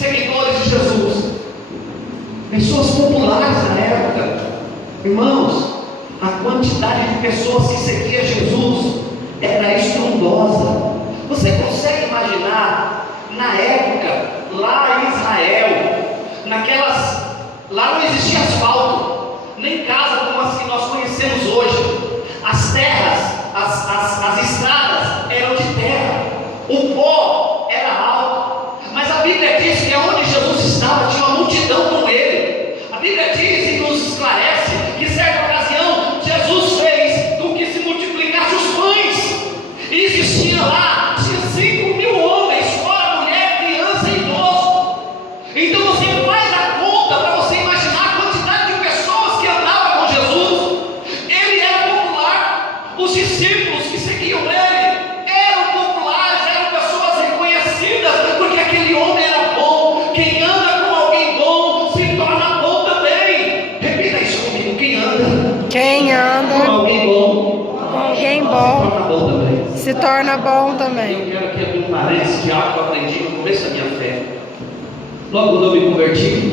seguidores de Jesus, pessoas populares na época. Irmãos, a quantidade de pessoas que seguia Jesus era estrondosa. Você consegue imaginar, na época, lá em Israel, lá não existia asfalto, nem casa como as que nós conhecemos hoje. As terras, as estradas eram de terra, o pó era alto, mas a Bíblia diz que onde Jesus estava tinha uma multidão com ele. A Bíblia diz e nos esclarece que certa ocasião Jesus fez com que se multiplicasse os pães, e existia lá, tinha 5.000 homens, fora mulher, criança e idoso. Então você faz a conta para você imaginar a quantidade de pessoas que andavam com Jesus. Ele era popular, os discípulos que seguiam ele eram populares, eram pessoas reconhecidas, porque aquele homem era bom. Quem anda com alguém bom se torna bom também. Repita isso comigo: quem anda com alguém bom se torna bom também. se torna bom também. Eu quero aqui abrir um parênteses de algo que eu aprendi no começo da minha fé. Logo quando eu me converti,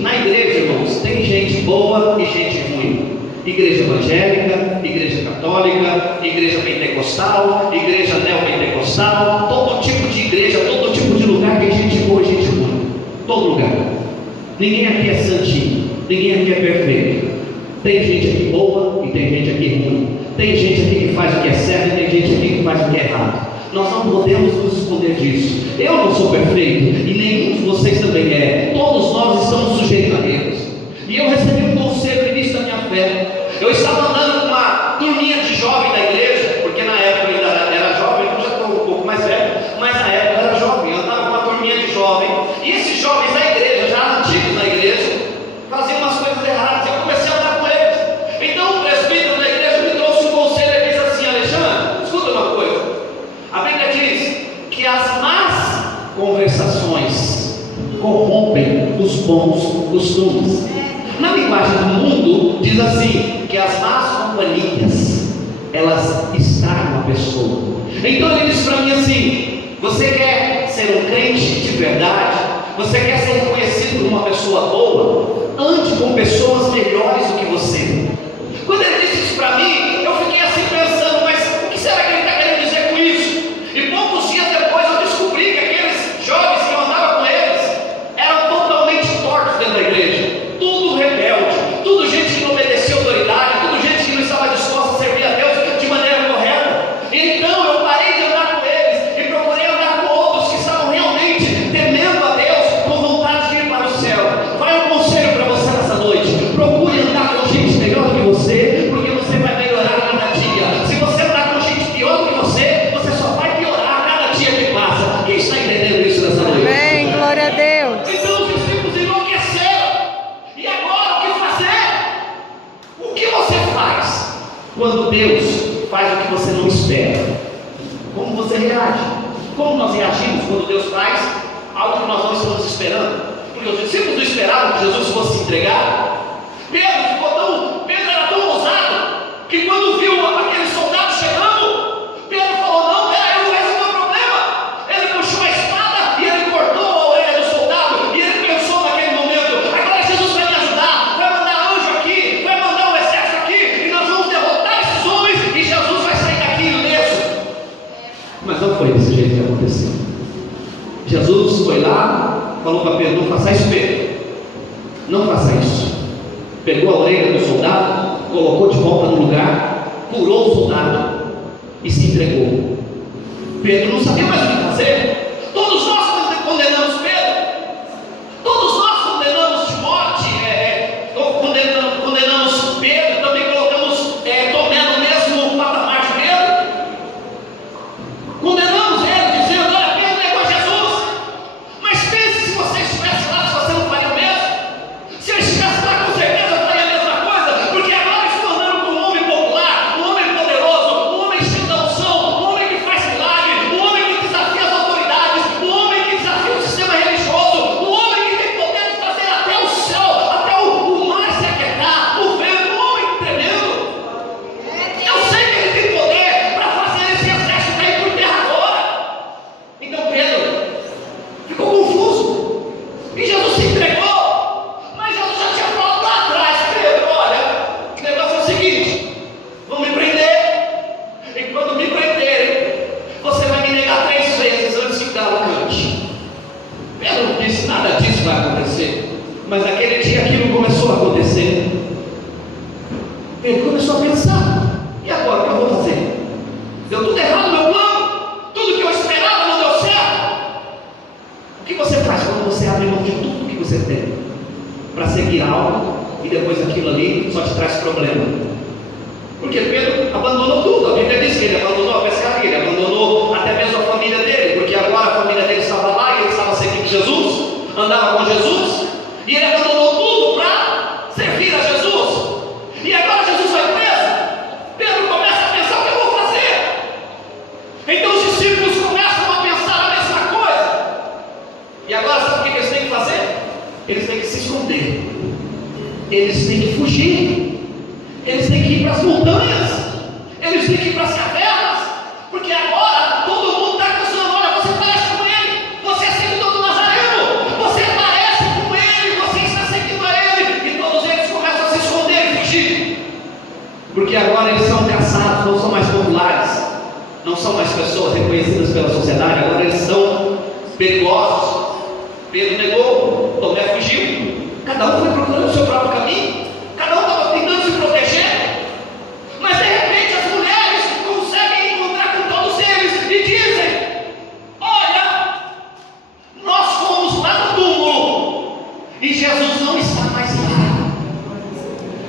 na igreja, irmãos, tem gente boa e gente ruim. Igreja evangélica, igreja católica, igreja pentecostal, igreja neopentecostal, todo tipo de igreja, todo tipo de lugar tem gente boa e gente ruim. Todo lugar. Ninguém aqui é santinho, ninguém aqui é perfeito. Tem gente aqui boa e tem gente aqui ruim. Tem gente aqui que faz o que é certo e tem gente aqui que faz o que é errado. Nós não podemos nos esconder disso. Eu não sou perfeito e nenhum de vocês também é. Todos nós estamos sujeitos a erros. E eu recebi um conselho no início da minha fé. Eu estava andando com uma turminha de jovem da igreja, porque na época eu ainda era jovem, eu já estou um pouco mais velho, mas na época eu era jovem. Eu andava com uma turminha de jovem, e esses jovens da igreja, já antigos na igreja, faziam umas coisas erradas. Eu comecei a andar com eles. Então o presbítero da igreja me trouxe um conselho e disse assim: Alexandre, escuta uma coisa. A Bíblia diz que as más conversações corrompem os bons costumes. Na linguagem do mundo, diz assim, que as más companhias, elas estragam a pessoa. Então ele disse para mim assim: você quer ser um crente de verdade? Você quer ser reconhecido como uma pessoa boa? Ande com pessoas melhores do que você. Quando ele disse isso para mim, eu fiquei assim pensando: mas o que será que ele está querendo dizer com isso? E poucos dias depois eu descobri que aqueles jovens que eu andava com eles eram totalmente tortos dentro da igreja. Tudo rebelde, tudo gente que não obedecia a autoridade, tudo gente que não estava disposta a servir a Deus de maneira correta. Então eu parei de andar com eles e procurei andar com outros que estavam realmente temendo a Deus, com vontade de ir para o céu. Vai um conselho para você nessa noite: procure andar com gente melhor que você, porque você vai melhorar a cada dia. Se você andar com gente pior do que você, você só vai piorar a cada dia que passa. Quem está entendendo isso nessa noite? Amém, glória a Deus. Então os discípulos enlouqueceram. E agora o que fazer? O que você faz quando Deus faz o que você não espera? Como você reage? Como nós reagimos quando Deus faz algo que nós não estamos esperando? Porque os discípulos não esperavam que Jesus fosse se entregar. Pedro era tão ousado que quando viu aquele soldado chegando, Pedro falou: não, peraí, não resolveu o problema. Ele puxou a espada e ele cortou a orelha do soldado. E ele pensou naquele momento: agora Jesus vai me ajudar, vai mandar anjo aqui, vai mandar um exército aqui, e nós vamos derrotar esses homens, e Jesus vai sair daqui ileso. Mas não foi desse jeito que aconteceu. Jesus foi lá, falou para Pedro: não faça isso, Pedro, não faça isso. Pegou a orelha do soldado, colocou de volta no lugar, curou o soldado e se entregou. Pedro não sabia mais o que fazer. Todos nós condenamos Pedro, todos nós condenamos de morte, condenamos Pedro, também colocamos Tomé no mesmo patamar de Pedro. Condenamos ele, dizendo: olha, Pedro negou Jesus. Mas pense se você estivesse lá, se você não faria o mesmo. Se eu estivesse lá, com certeza eu faria a mesma coisa, porque agora estou andando com um homem popular, um homem poderoso, um homem cheio da unção, um homem que faz milagre, um homem que desafia pensar: e agora, o que eu vou fazer? Deu tudo errado no meu plano, tudo que eu esperava não deu certo. O que você faz quando você abre mão de tudo que você tem para seguir algo e depois aquilo ali só te traz problema? Porque Pedro abandonou tudo. A Bíblia diz que ele abandonou a pescaria, ele abandonou até mesmo a família dele, porque agora a família dele estava lá e ele estava seguindo Jesus, andava com Jesus, e ele abandonou tudo para servir a Jesus. E agora Jesus foi preso. Pedro começa a pensar: o que eu vou fazer? Então os discípulos começam a pensar a mesma coisa. E agora sabe o que eles têm que fazer? Eles têm que se esconder, eles têm que fugir, eles têm que ir para as montanhas, eles têm que ir para as cavernas, porque agora todo mundo está acusando: olha, você parece com ele, você é seguidor do Nazareno, você parece com ele, você está seguindo a ele. E todos eles começam a se esconder e fugir, porque agora eles são caçados, não são mais populares, não são mais pessoas reconhecidas pela sociedade, agora eles são perigosos. Pedro negou, Tomé fugiu, cada um foi procurando o seu próprio caminho, cada um estava tentando se proteger. Mas de repente as mulheres conseguem encontrar com todos eles e dizem: olha, nós fomos lá no túmulo e Jesus não está mais lá.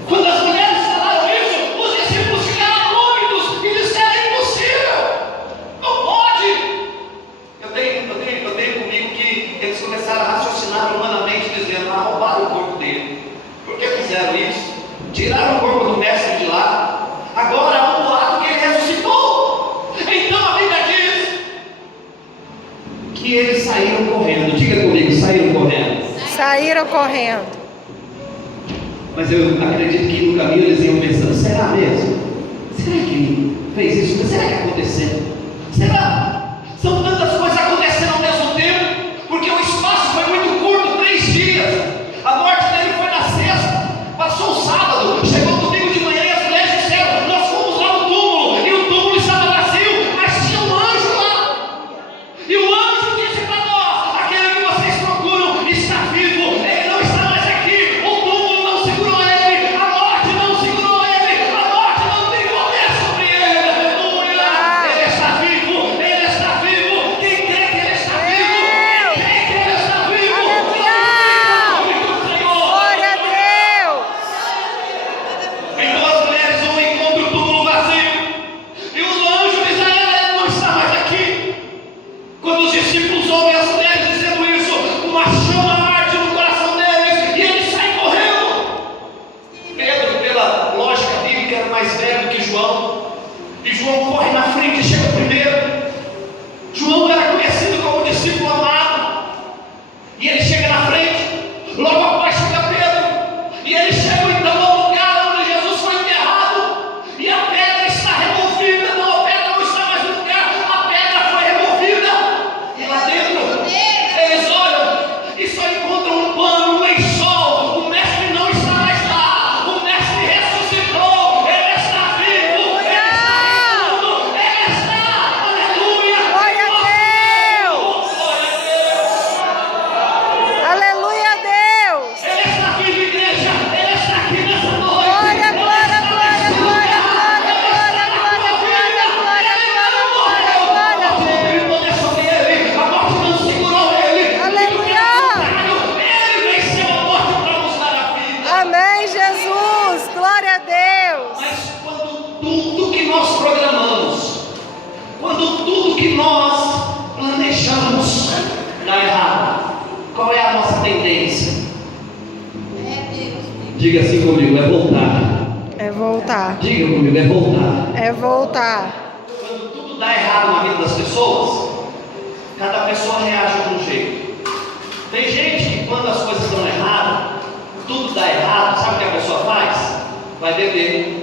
Quando as mulheres falaram isso, os discípulos ficaram úmidos e disseram: é impossível, não pode. Eu tenho comigo que eles começaram a raciocinar humanamente, dizendo: roubaram o corpo dele. Por que fizeram isso? Tiraram o corpo do mestre de lá. Agora há um boato que ele ressuscitou. Então a Bíblia diz que eles saíram correndo. Diga comigo: saíram correndo. Saíram correndo. Mas eu acredito que no caminho eles iam pensando: será mesmo? Será que ele fez isso? Será que aconteceu? Será? São tantas coisas acontecendo ao mesmo tempo, porque o espaço foi muito curto, 3 dias. A morte dele foi na sexta, passou o sábado, chegou o domingo de manhã e as mulheres disseram: nós fomos lá no túmulo, e o túmulo estava vazio, mas tinha um anjo lá. E o anjo disse para nós: aquele que vocês procuram está vivo, ele não está mais aqui, o túmulo não segurou ele, a morte não segurou ele, a morte não tem poder sobre ele. Aleluia! Ele está vivo, ele está vivo. Quem crê que ele está vivo? Quem crê que ele está vivo? Glória a Deus. Então as mulheres vão e encontram o túmulo vazio, e o anjo diz a ela: ele não está mais aqui. Quando os discípulos ouvem as mulheres dizendo isso, uma chama arde no coração deles e eles saem correndo. Pedro, pela lógica bíblica, era mais velho que João, e João corre na frente e chega primeiro. João era conhecido como discípulo amado, e ele chega na frente. Logo após chega Pedro, e eles chegam então ao lugar onde Jesus foi enterrado, e a pedra está removida. Não, a pedra não está mais no lugar, a pedra foi removida, e lá dentro eles olham e só encontram um pano, um lençol. O mestre não está mais lá, o mestre ressuscitou, ele está vivo, ele está reinando, ele está, aleluia, Glória a Deus. glória a Deus. Aleluia a Deus. Ele está vivo, igreja. Ele está aqui nessa noite. Glória, Ele glória, está glória, nesse glória, lugar. glória, Ele está na glória, tua glória, vida. glória, Ele glória, não morreu. glória, A morte não teve poder sobre ele. A morte não segurou ele. Aleluia. Pelo contrário, ele venceu a morte para nos dar a vida. Amém, Jesus. Glória a Deus. Mas quando tudo que nós programamos, quando tudo que nós planejamos dá errado, qual é a nossa tendência? Diga assim comigo: é voltar. É voltar. Diga comigo: é voltar. É voltar. Quando tudo dá errado na vida das pessoas, cada pessoa reage de um jeito. Tem gente que quando as coisas dão errado, tudo dá errado, sabe o que a pessoa faz? Vai beber.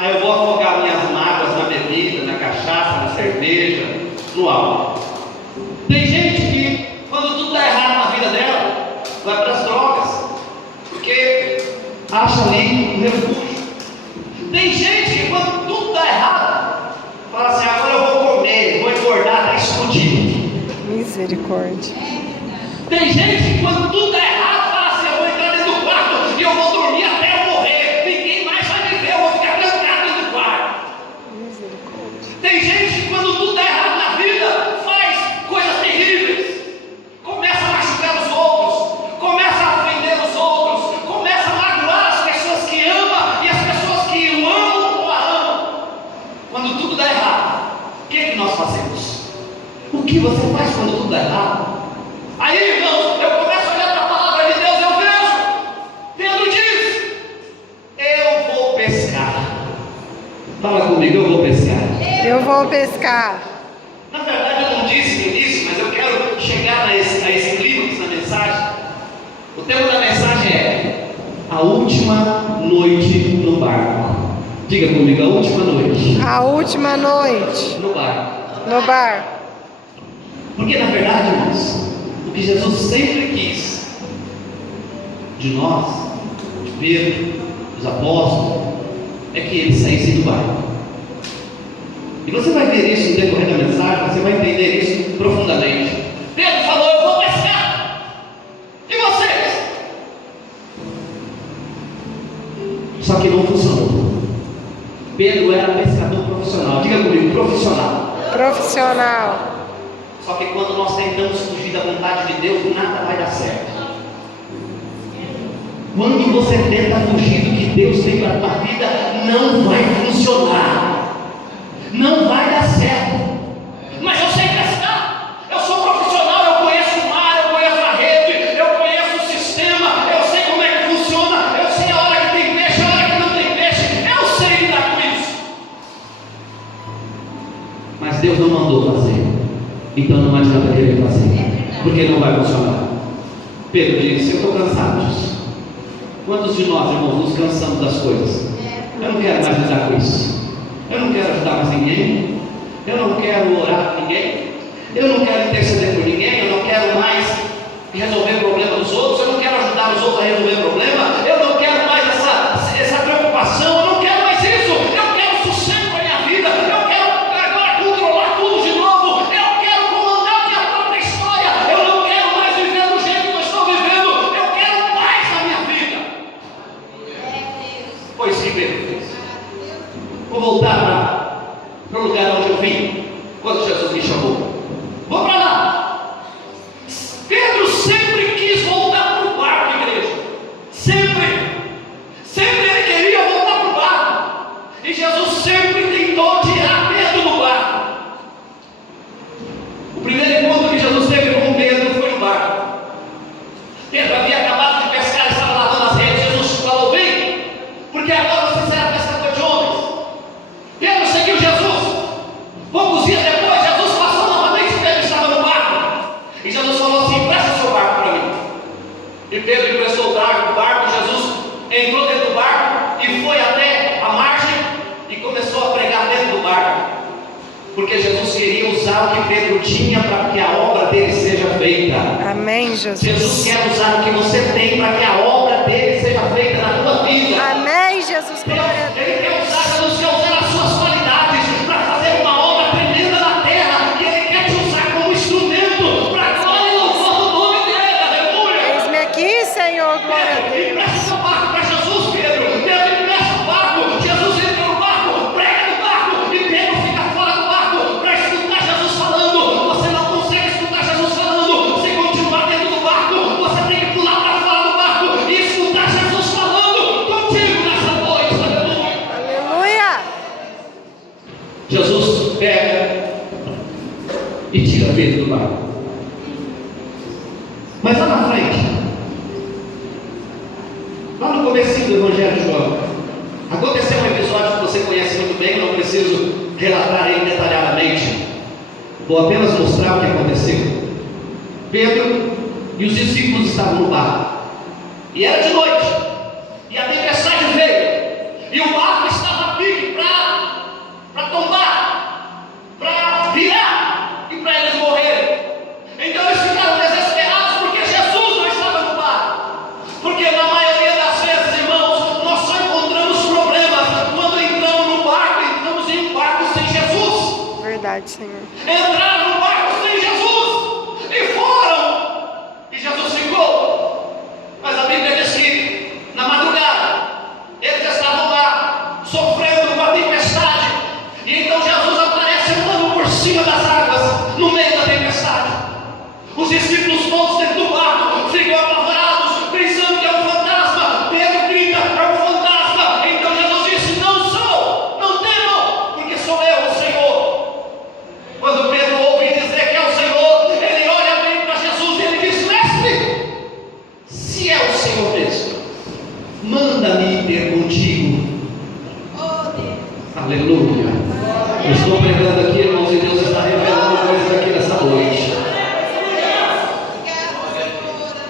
Eu vou afogar minhas mágoas na bebida, na cachaça, na cerveja, no álcool. Tem gente que quando tudo dá errado na vida dela, vai para as drogas, porque acha ali um refúgio. Tem gente que quando tudo dá errado, fala assim: agora eu vou comer, vou engordar até explodir. Misericórdia. Tem gente que quando tudo dá errado, fala assim: eu vou entrar dentro do quarto e eu vou dormir até eu morrer. Ninguém mais vai me ver, eu vou ficar trancado dentro que você faz quando tudo dá errado? Aí, irmãos, eu começo a olhar para a palavra de Deus, eu vejo. Pedro diz: eu vou pescar. Fala comigo, eu vou pescar. Eu vou pescar. Na verdade, eu não disse no início, mas eu quero chegar a esse clímax na mensagem. O tema da mensagem é a última noite no barco. Diga comigo, a última noite. A última noite No barco. no bar. Porque na verdade, irmãos, o que Jesus sempre quis de nós, de Pedro, dos apóstolos, é que eles saíssem do barco. E você vai ver isso no decorrer da mensagem, você vai entender isso profundamente. Pedro falou: eu vou pescar. E vocês? Só que não funcionou. Pedro era pescador profissional. Diga comigo, profissional. Profissional. Só que quando nós tentamos fugir da vontade de Deus, nada vai dar certo. Quando você tenta fugir do que Deus tem para a tua vida, não vai funcionar. Não vai dar certo. Mas eu sei pescar. Eu sou profissional, eu conheço o mar, eu conheço a rede, eu conheço o sistema, eu sei como é que funciona, eu sei a hora que tem peixe, a hora que não tem peixe, eu sei lidar com isso. Mas Deus não mandou fazer. Então não adianta querer fazer, porque não vai funcionar. Pedro disse: eu estou cansado disso. Quantos de nós, irmãos, nos cansamos das coisas? Eu não quero mais lidar com isso. Eu não quero ajudar mais ninguém. Eu não quero orar por ninguém. Eu não quero interceder por ninguém. Eu não quero mais resolver o problema dos outros. Eu não quero ajudar os outros a resolver o problema. Eu não quero mais essa preocupação. Eu não quero mais isso. Eu quero sossego para a minha vida. Eu quero agora controlar tudo de novo. Eu quero comandar minha própria história. Eu não quero mais viver do jeito que eu estou vivendo. Eu quero paz na minha vida. Foi isso que Pedro fez. Vou voltar para o lugar onde eu vim quando Jesus me chamou. Vou para lá. Pedro sempre quis voltar para o barco, igreja. Sempre. Sempre ele queria voltar para o barco. E Jesus sempre tentou tirar Pedro do barco. O primeiro encontro que Jesus teve com Pedro foi no barco. Pedro havia acabado de pescar e estava lavando as redes. Jesus falou: vem, porque agora você será pescador de homens. Pedro seguiu Jesus. Poucos dias depois, Jesus passou novamente. Pedro estava no barco. E Jesus falou assim: empresta seu barco para mim. E Pedro emprestou o barco. Jesus entrou dentro do barco e foi até a margem e começou a pregar dentro do barco. Porque Jesus queria usar o que Pedro tinha para que a obra dele seja feita. Amém, Jesus. Jesus quer usar o que você tem para que a obra dele seja feita na tua vida. Amém, Jesus. Glória a Deus. Ele quer usar, Jesus quer usar as suas qualidades para fazer uma obra tremenda na terra. E Ele quer te usar como instrumento para a glória e louvor do nome dele. Aleluia! Eis-me aqui, Senhor. Glória a Deus. Empresta seu barco para Jesus, Pedro. Pedro empresta o barco. Jesus entra no barco, prega no barco. E Pedro fica fora do barco para escutar Jesus falando. Você não consegue escutar Jesus falando se continuar dentro do barco. Você tem que pular para fora do barco e escutar Jesus falando contigo nessa noite. Aleluia! Aleluia. Jesus pega e tira Pedro do barco. Mas lá na frente, lá no comecinho do Evangelho de João, aconteceu um episódio que você conhece muito bem, eu não preciso relatar ele detalhadamente. Vou apenas mostrar o que aconteceu. Pedro e os discípulos estavam no barco. E era de noite. E a tempestade veio. E o barco estava a pique para tombar, para virar e para eles morrerem. Então eles ficaram desesperados porque Jesus não estava no barco. Porque na maioria das vezes, irmãos, nós só encontramos problemas quando entramos no barco, entramos em um barco sem Jesus. Verdade, Senhor. Entraram no barco sem Jesus e foram. E Jesus ficou. Mas a Bíblia diz que na madrugada eles estavam lá sofrendo com a tempestade. E então Jesus aparece andando por cima das águas, no meio da tempestade. Os discípulos todos dentro do barco ficam apavorados, pensando que é um fantasma. Pedro grita: é um fantasma. Então Jesus disse: não sou, não temam, porque sou eu, o Senhor. Quando Pedro ouve dizer que é o Senhor,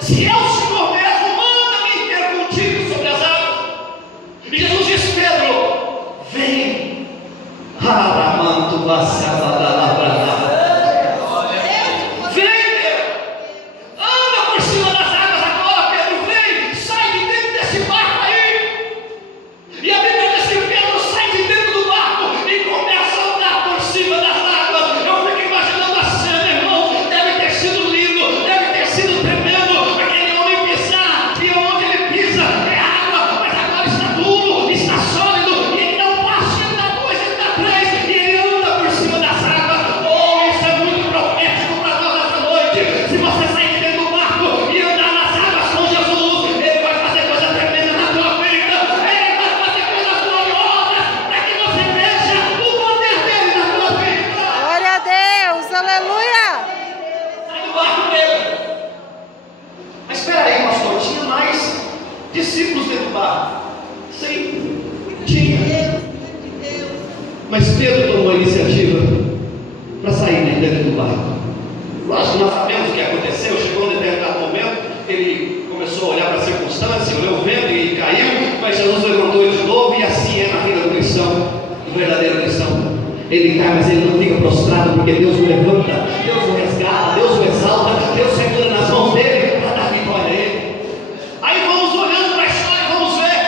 Se é o Senhor mesmo, manda-me ter contigo sobre as águas. E Jesus disse: Pedro, vem. Aramanto vassavadalabrada. Vem, Pedro. Anda por cima das águas agora, Pedro. Vem. Sai de dentro desse barco aí. E a Bíblia diz que Pedro sai de dentro do barco e começa a andar por cima das águas. Eu fico imaginando a cena, irmão. Deve ter sido lindo, deve ter sido tremendo. Aquele homem pisar, e onde ele pisa é água, mas agora está duro, está sólido, e ele dá um passo, ele dá dois, ele dá três, e ele anda por cima das águas. Oh, isso é muito profético para nós essa noite. Se você sair de dentro do barco e andar nas águas com Jesus, ele vai fazer coisa tremenda na tua vida. Ele vai fazer coisas gloriosas para que você veja o poder dele na tua vida. Glória a Deus. Aleluia. Sai do barco dele. Mas espera aí, pastor, tinha mais discípulos dentro do barco? Sim, tinha. Mas Pedro tomou a iniciativa para sair de dentro do barco. Lógico, nós sabemos o que aconteceu. Chegou um determinado momento, ele começou a olhar para a circunstância, olhou o vento e caiu. Mas Jesus levantou ele de novo, e assim é na vida do cristão, do verdadeiro cristão. Ele cai, mas ele não fica prostrado, porque Deus o levanta, Deus o resgata, Deus o exalta, Deus segura nas mãos dele para dar vitória a ele. Aí vamos olhando para a história e vamos ver.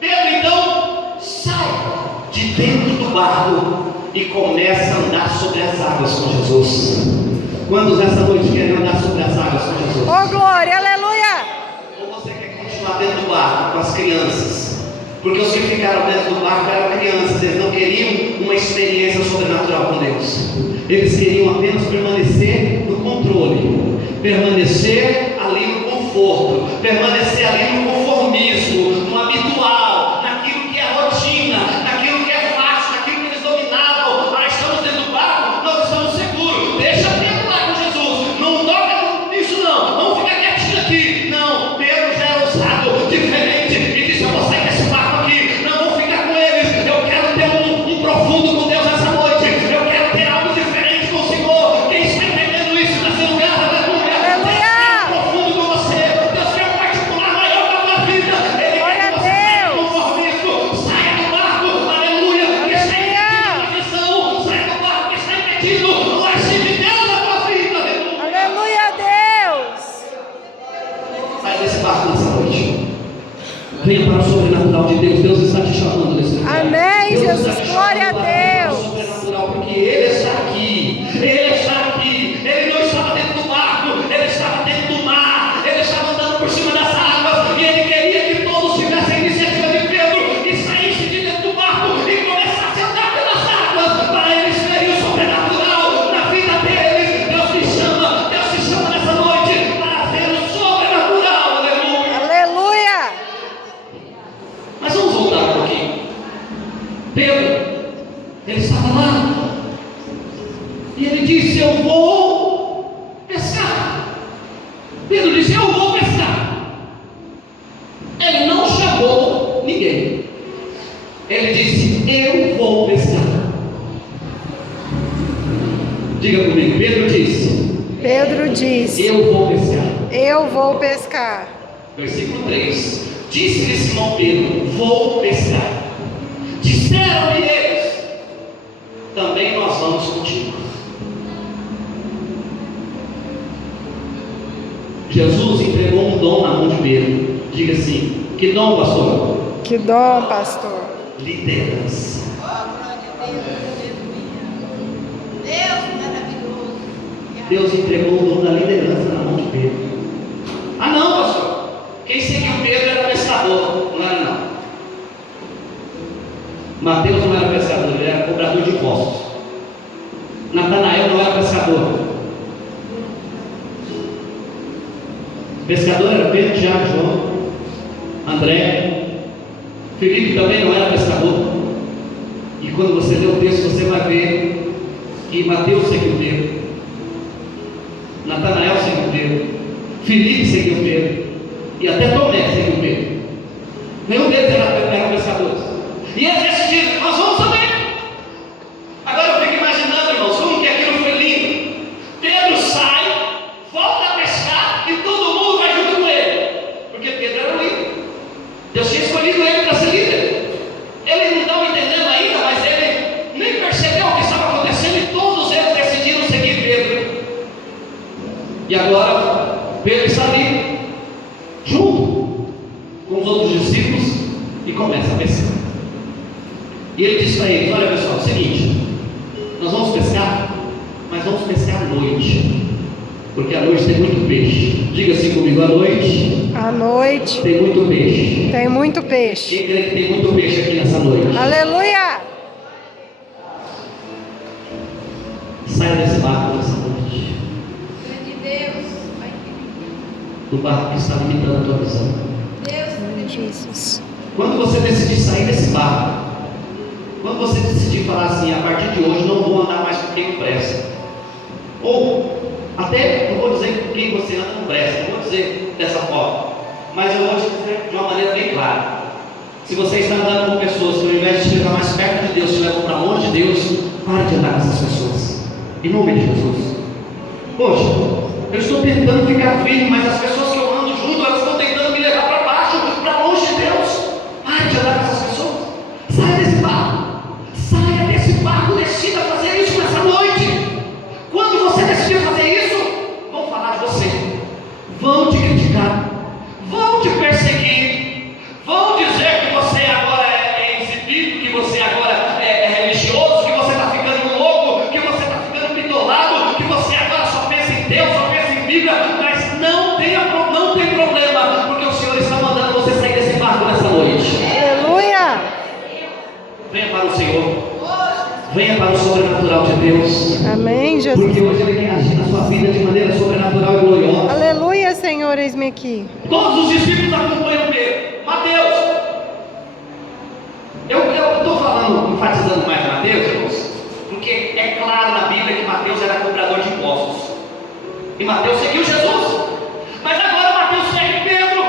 Pedro então sai de dentro do barco e começa a andar sobre as águas com Jesus. Quantos nessa noite querem andar sobre as águas com Jesus? Oh, glória. Aleluia. Ou você quer continuar dentro do barco com as crianças? Porque os que ficaram dentro do barco eram crianças, eles não queriam uma experiência sobrenatural com Deus. Eles queriam apenas permanecer no controle, permanecer ali no conforto, permanecer ali no conformismo, no habitual, naquilo que é rotina, naquilo que é fácil, naquilo que eles dominavam. Ah, estamos dentro do barco, nós estamos seguros, deixa Pedro lá com Jesus, não toca nisso não, vamos ficar quietinho aqui. Não, Pedro já era ousado, diferente, e disse: eu vou sair desse barco aqui, não vou ficar com eles, eu quero ter um profundo com Deus essa noite, eu quero ter algo diferente com o Senhor. Quem está entendendo isso nesse lugar, aleluia? Aleluia. Deus quer um profundo com você, Deus quer um particular maior na tua vida, Ele Glória quer a que você saia do Deus. conformismo, saia do barco, aleluia, que está impedindo a missão, saia do barco que está impedindo o agir de Deus na tua vida, aleluia. Aleluia a Deus. Sai desse barco nessa noite. Venha para o sobrenatural de Deus. Deus está te chamando nesse lugar. Amém, Deus Jesus. está te Glória a chamando para o Deus. sobrenatural, porque Ele está aqui. Ele está aqui. Ele não estava dentro do barco, Ele estava dentro do mar. Ele estava andando por cima das águas. E Ele queria que todos tivessem a iniciativa de Pedro e saíssem de dentro do barco e começassem a andar pelas águas, para eles verem o sobrenatural na vida deles. Deus te chama nessa noite para ver o sobrenatural. Aleluia. Aleluia. Mas vamos voltar um pouquinho. Pedro, ele estava lá, e ele disse: eu vou pescar. Pedro disse: eu vou pescar. Ele não chamou ninguém. Ele disse: eu vou pescar. Diga comigo. Pedro disse: Pedro disse: eu vou pescar. eu vou pescar. Versículo 3. Disse-lhe Simão Pedro: vou pescar. Disseram-lhe eles: também nós vamos contigo. Jesus entregou um dom na mão de Pedro. Diga assim: que dom, pastor? Que dom, pastor. Liderança. Deus entregou o dom da liderança na mão de Pedro. Ah, não, pastor. Quem seguiu Pedro era pescador. Não era, não. Mateus não era pescador, ele era cobrador de impostos. Natanael não era pescador. Pescador era Pedro, Tiago, João, André. Felipe também não era pescador. E quando você lê o texto, você vai ver que Mateus seguiu Pedro, Natanael seguiu Pedro, Felipe seguiu Pedro, e até Tomé seguiu Pedro. Nenhum deles eram pescadores. E eles decidiram: nós vamos também. Agora eu fico imaginando, irmãos, como que aquilo foi lindo. Pedro sai, volta a pescar, e todo mundo vai E agora, Pedro está ali, junto com os outros discípulos, e começa a pescar. E ele diz para eles: olha pessoal, é o seguinte, nós vamos pescar, mas vamos pescar à noite, porque à noite tem muito peixe. Diga assim comigo: à noite. À noite Tem muito peixe. tem muito peixe. Quem crê que tem muito peixe aqui nessa noite? Aleluia! Sai desse barco nessa noite. De Deus. Do barco que está limitando a tua visão. Deus. Jesus. Quando você decidir sair desse barco, quando você decidir falar assim: a partir de hoje não vou andar mais com quem não presta, ou até não vou dizer com quem você anda não presta, não vou dizer dessa forma, mas eu vou te dizer de uma maneira bem clara: se você está andando com pessoas que ao invés de te levar mais perto de Deus, te levam para longe de Deus, pare de andar com essas pessoas, em nome de Jesus. Poxa, eu estou tentando ficar firme, mas as pessoas que eu ando junto, elas estão tentando me levar para baixo, para longe de Deus. Pare de andar com essas pessoas. Saia desse barco. Saia desse barco. Decida fazer isso nessa noite. Quando você decidir fazer isso, vão falar de você, vão te criticar, vão te perseguir, vão dizer que você agora é exibido, que você agora é religioso, que você está ficando louco, que você está ficando bitolado, que você agora só pensa em Deus, só pensa em Bíblia. Mas não tem problema, porque o Senhor está mandando você sair desse barco nessa noite. Aleluia! Venha para o Senhor, venha para o sobrenatural de Deus, Amém, porque Jesus. hoje Ele quer agir na sua vida de maneira sobrenatural e gloriosa. Aleluia, Senhor, eis-me aqui. Todos os discípulos acompanham Pedro. Mateus, eu estou falando, enfatizando mais Mateus, irmãos, porque é claro na Bíblia que Mateus era cobrador de impostos, e Mateus seguiu Jesus. Mas agora Mateus segue Pedro.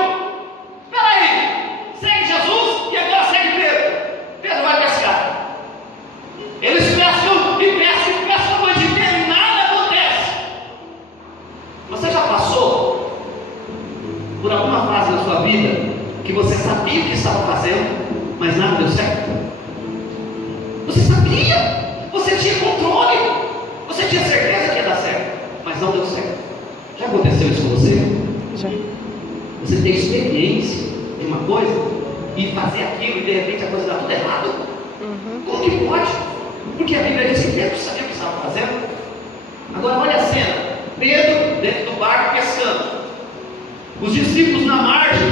Peraí, segue Jesus e agora segue Pedro. Pedro vai pescar. Eles pescam e pescam e pescam a noite inteira e nada acontece. Você já passou por alguma fase na sua vida que você sabia o que estava fazendo, mas nada deu certo? Você sabia, você tinha controle, você tinha certeza que ia dar certo, mas não deu certo. Já aconteceu isso com você? Já. Você tem experiência de uma coisa e fazer aquilo e de repente a coisa dá tudo errado? Como que pode? Porque a Bíblia diz que Pedro sabia o que estava fazendo. Agora olha a cena: Pedro dentro do barco pescando, os discípulos na margem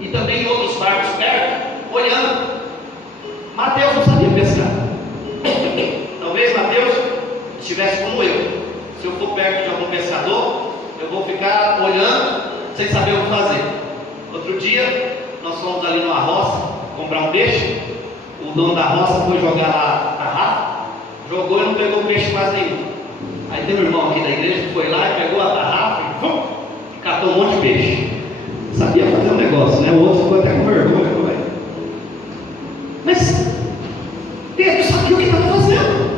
e também outros barcos perto olhando. Mateus não sabia pescar. Talvez Mateus estivesse como eu. Se eu for perto de algum pescador, eu vou ficar olhando sem saber o que fazer. Outro dia nós fomos ali numa roça comprar um peixe. O dono da roça foi jogar lá a tarrafa, jogou e não pegou peixe quase nenhum. Aí tem um irmão aqui da igreja que foi lá e pegou a tarrafa e catou um monte de peixe. Sabia fazer um negócio, né? O outro ficou até com vergonha, velho. Mas Pedro sabia o que estava fazendo.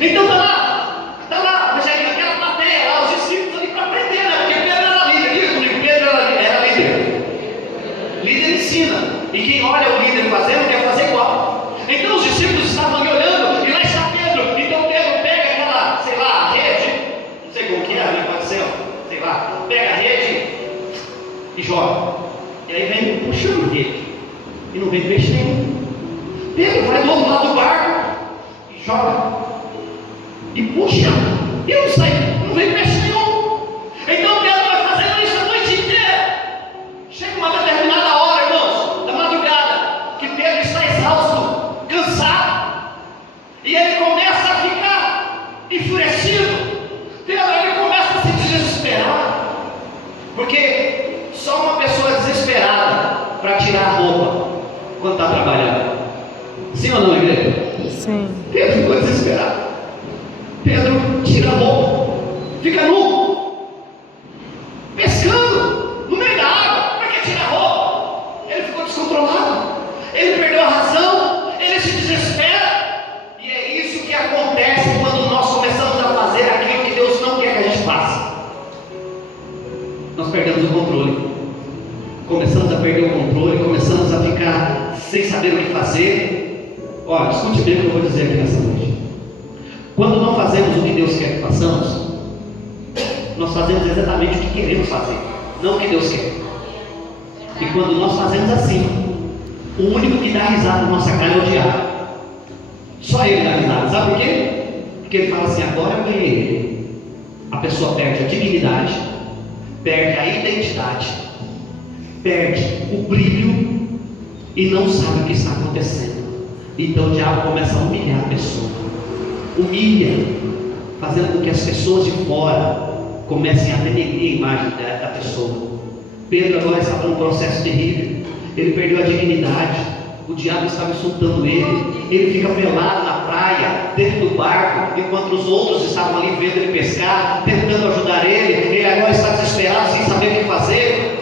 Então tá lá, Rogério, aquela plateia lá, os discípulos ali para aprender, né? Porque Pedro era líder. Diga comigo, Pedro era líder. Líder ensina. E quem olha o líder fazendo quer fazer igual. Então os discípulos estavam ali olhando, e lá está Pedro. Então Pedro pega aquela, sei lá, rede, não sei como que é, né? Pode ser, sei lá, pega a rede e joga. E aí vem puxando a rede, e não vem peixe nenhum. Pedro vai do outro lado do barco e joga, e puxa, e não sai, não vem peixe nenhum. Então Pedro vai fazendo isso a noite inteira. Chega uma determinada hora, irmãos, da madrugada, que Pedro está exausto, cansado, e ele começa a ficar enfurecido. Pedro, ele começa a se desesperar, porque só uma pessoa desesperada para tirar a roupa quando está trabalhando. Sim ou não, igreja? Sim. Pedro ficou desesperado. Pedro tira a roupa, fica nu, pescando no meio da água. Para que tirar a roupa? Ele ficou descontrolado, ele perdeu a razão, ele se desespera. E é isso que acontece quando nós começamos a fazer aquilo que Deus não quer que a gente faça. Nós perdemos o controle, começamos a perder o controle, começamos a ficar sem saber o que fazer. Olha, escute bem o que eu vou dizer aqui nessa noite. Quando não fazemos o que Deus quer que façamos, nós fazemos exatamente o que queremos fazer, não o que Deus quer. E quando nós fazemos assim, o único que dá risada na nossa cara é o diabo. Só ele dá risada. Sabe por quê? Porque ele fala assim: agora eu ganhei ele. A pessoa perde a dignidade, perde a identidade, perde o brilho e não sabe o que está acontecendo. Então o diabo começa a humilhar a pessoa. Humilha, fazendo com que as pessoas de fora comecem a denegrir a imagem da pessoa. Pedro agora estava num processo terrível. Ele perdeu a dignidade. O diabo estava insultando ele. Ele fica pelado na praia, dentro do barco, enquanto os outros estavam ali vendo ele pescar, tentando ajudar ele. Ele agora está desesperado, sem saber o que fazer.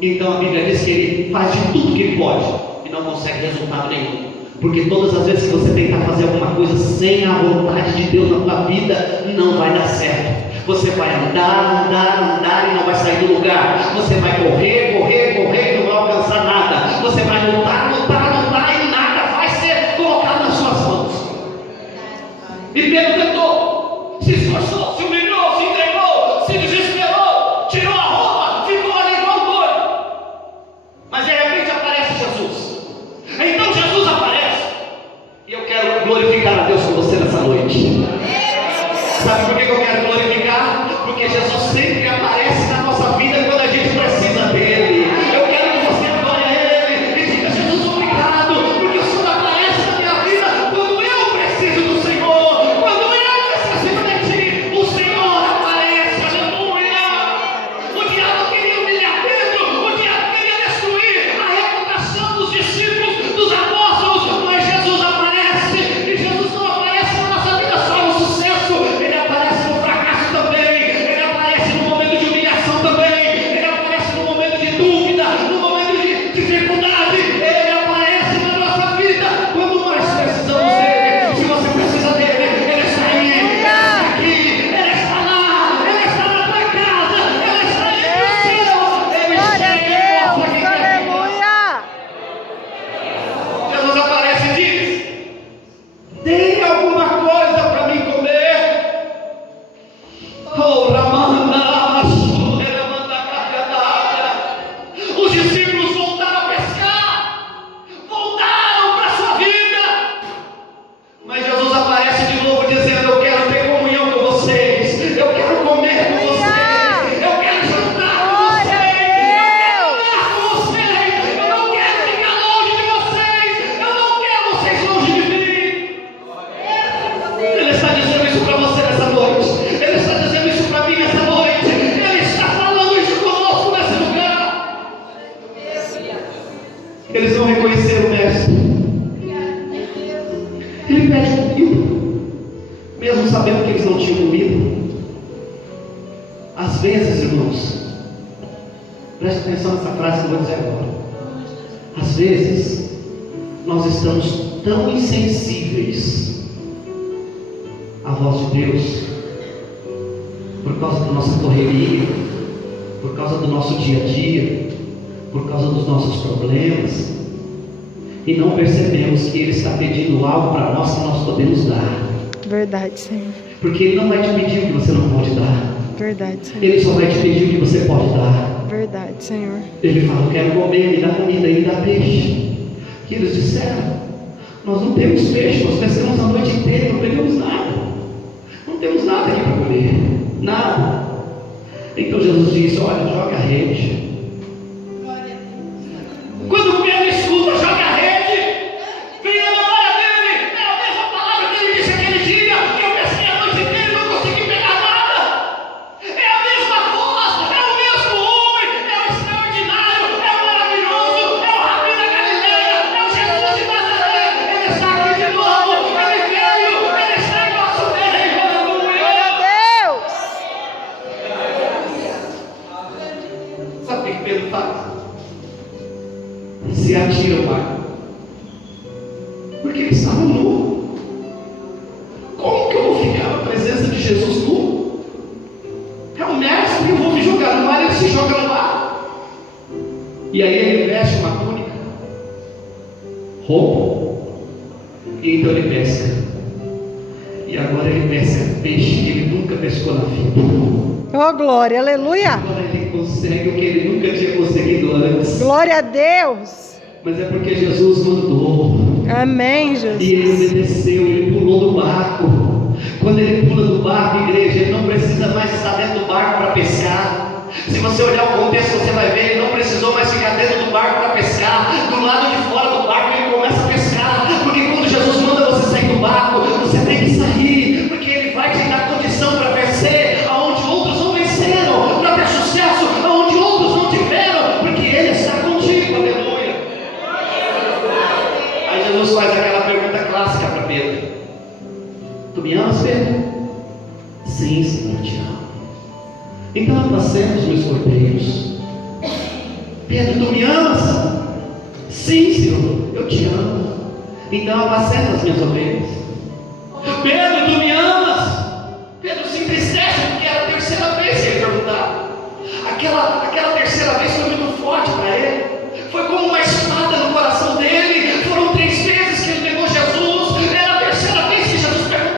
Então a Bíblia diz que ele faz de tudo que ele pode e não consegue resultado nenhum. Porque todas as vezes que você tentar fazer alguma coisa sem a vontade de Deus na tua vida, não vai dar certo. Você vai andar, andar, andar e não vai sair do lugar. Você vai correr, correr, correr e não vai alcançar nada. Você vai lutar, lutar, lutar e nada vai ser colocado nas suas mãos. E Pedro tentou, se esforçou, se humilhou, se entregou, se desesperou, tirou a roupa, ficou ali igual doido. Mas de repente aparece Jesus. Então Jesus aparece. E eu quero glorificar a Deus com você nessa noite. Sabe por que eu quero glorificar? Porque Jesus sempre aparece na nossa vida quando a gente precisa dele. Eu quero que você adore a ele e diga: Jesus, obrigado, porque o Senhor aparece na minha vida quando eu preciso do Senhor, quando eu necessito de ti, o Senhor aparece. Aleluia! O diabo queria humilhar Pedro, o diabo queria destruir a reputação dos discípulos, dos apóstolos, mas Jesus aparece. E Jesus não aparece na nossa vida só no sucesso, ele aparece no fracasso também, ele aparece no momento de humilhação também, ele aparece no momento de dúvida, no momento de dificuldade, ele aparece na nossa vida quando nós precisamos dele. Se você precisa dele, ele está aí, ele está aqui, ele está lá, ele está na tua casa, ele está aí no céu, ele Glória chega a e Deus, aleluia. Jesus aparece e diz: tem alguma coisa para mim comer? Oh, os discípulos voltaram a pescar, voltaram para a sua vida. Mas Jesus aparece de novo dizendo: eu quero ter comunhão com vocês, eu quero comer com vocês, eu quero jantar com vocês, eu quero orar com vocês, eu não quero ficar longe de vocês, eu não quero vocês longe de mim. Ele está dizendo isso para você nessa noite, ele está dizendo isso para mim nessa noite, ele está falando isso conosco nesse lugar. Eles não reconheceram o mestre. Ele pede comida, mesmo sabendo que eles não tinham comida. Às vezes, irmãos, preste atenção nessa frase que eu vou dizer agora. Às vezes, nós estamos tão insensíveis à voz de Deus, por causa da nossa correria, por causa do nosso dia a dia, por causa dos nossos problemas, e não percebemos que Ele está pedindo algo para nós que nós podemos dar. Verdade, Senhor. Porque Ele não vai te pedir o que você não pode dar. Verdade, Senhor. Ele só vai te pedir o que você pode dar. Verdade, Senhor. Ele fala: eu quero comer, me dá comida, Ele dá peixe. Que eles disseram: nós não temos peixe, nós pescamos a noite inteira, não pegamos nada. Não temos nada aqui para comer. Nada. Então Jesus disse: olha, joga a rede. Quando Pedro escuta, joga a rede, vem a memória dele, é a mesma palavra que ele disse aquele dia, que eu pesquei a noite inteira e não consegui pegar nada. É a mesma voz, é o mesmo homem, é o extraordinário, é o maravilhoso, é o Rabi da Galileia, é o Jesus de Nazaré. Ele está aqui de novo, ele veio, ele está em nosso meio. Glória a Deus. Sabe o que Pedro faz? Se atira ao mar, porque ele estava nu. Como que eu vou ficar na presença de Jesus nu? É o mestre, eu vou me jogar no mar. Ele se joga no mar, e aí ele veste uma túnica, roupa, e então ele pesca. E agora ele pesca peixe que ele nunca pescou na vida. Oh, glória, aleluia. Agora ele consegue o que ele nunca tinha conseguido antes. Glória a Deus. Mas é porque Jesus mandou. Amém, E ele Jesus. obedeceu, ele pulou do barco. Quando ele pula do barco, igreja, ele não precisa mais estar dentro do barco para pescar. Se você olhar o contexto, você vai ver, ele não precisou mais ficar dentro do barco para pescar. Do lado de fora do barco ele começa a pescar. Porque quando Jesus manda você sair do barco, você tem que sair. Porque ele vai te dar condição para vencer aonde outros não venceram, para ter sucesso aonde outros não tiveram, porque ele está contigo, aleluia. Aí Jesus faz aquela pergunta clássica para Pedro: tu me amas, Pedro? Sim, Senhor, eu te amo. Então apacenta os meus cordeiros. Pedro, tu me amas? Sim, Senhor, eu te amo. Então apacenta as minhas ovelhas. Pedro, tu me amas? Pedro se entristece porque era a terceira vez que ele perguntava. Aquela terceira vez foi muito